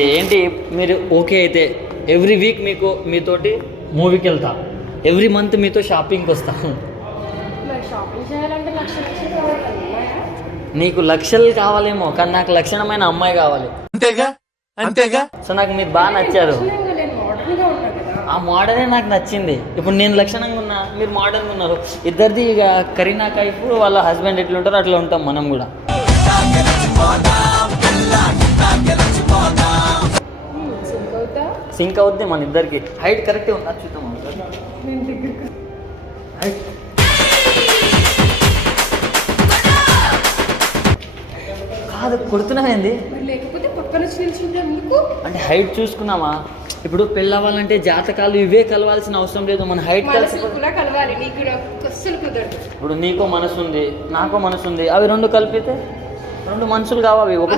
ఏంటి మీరు ఓకే అయితే ఎవ్రీ వీక్ మీకు మీతోటి మూవీకి వెళ్తా, ఎవ్రీ మంత్ మీతో షాపింగ్కి వస్తా. మరి షాపింగ్ చేయాలంటే లక్షలు కావాలి కదా. నీకు లక్షలు కావాలేమో, కానీ నాకు లక్షణమైన అమ్మాయి కావాలి. అంతేగా. సో నాకు మీరు బాగా నచ్చారు. నేను మోడర్న్గా ఉంటాను కదా. ఆ మోడర్నే నాకు నచ్చింది. ఇప్పుడు నేను లక్షణంగా ఉన్నా, మీరు మోడర్న్గా ఉన్నారు. ఇద్దరిది ఇక కరీనా కైఫ్ వాళ్ళ హస్బెండ్ ఎట్లుంటారో అట్లా ఉంటాం మనం కూడా. సింక్ అవుద్ది మన ఇద్దరికి. హైట్ కరెక్టే ఉందా చూద్దాం. హైట్ కాదు కొడుతున్నామేంది లేకపోతే పక్కన వచ్చి నిల్చుంటే ఎందుకు? అంటే హైట్ చూసుకున్నామా? ఇప్పుడు పెళ్ళి అవ్వాలంటే జాతకాలు ఇవే కలవాల్సిన అవసరం లేదు, మన హైట్ కలిసి. కూడా కలవాలి, నీకు అస్సలు కుదరదు. ఇప్పుడు నీకో మనసు ఉంది, నాకో మనసు ఉంది, అవి రెండు కలిపితే రెండు మనుషులు కావాలి. ఒక